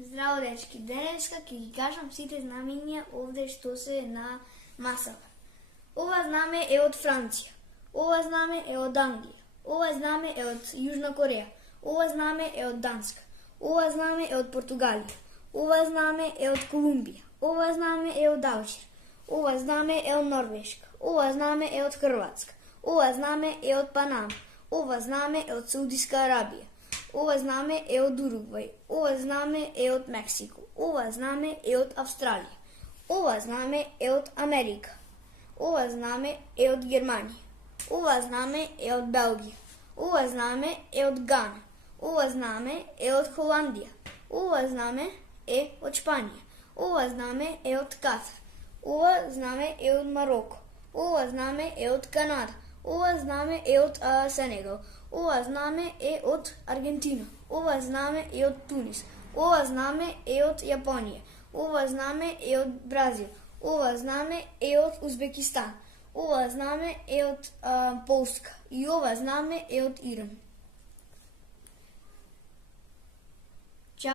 Здраво, дечки, денеска ќе ги кажам сите знамиња овде што се на масата. Ова знаме е од Франција, ова знаме е од Англија, ова знаме е од Јужна Кореја, ова знаме е од Данска, ова знаме е од Португалија, ова знаме е од Колумбија, ова знаме е од Алжир, ова знаме е од Норвешка, ова знаме е од Хрватска, ова знаме е од Панама, ова знаме е од Саудиска Арабија, ова знаме е од Уругвај, ова знаме е од Мексико, ова знаме е од Австралија, ова знаме е од Америка, ова знаме е од Германија, ова знаме е од Белгија, ова знаме е од Гана, ова знаме е од Холандија, ова знаме е од Шпанија, ова знаме е од Катар, ова знаме е од Мароко, ова знаме е од Канада, ова знаме е од Сенегал, ова знаме е од Аргентина, ова знаме е од Тунис, ова знаме е од Јапонија, ова знаме е од Бразил, ова знаме е од Узбекистан, ова знаме е од Полска и ова знаме е од Иран.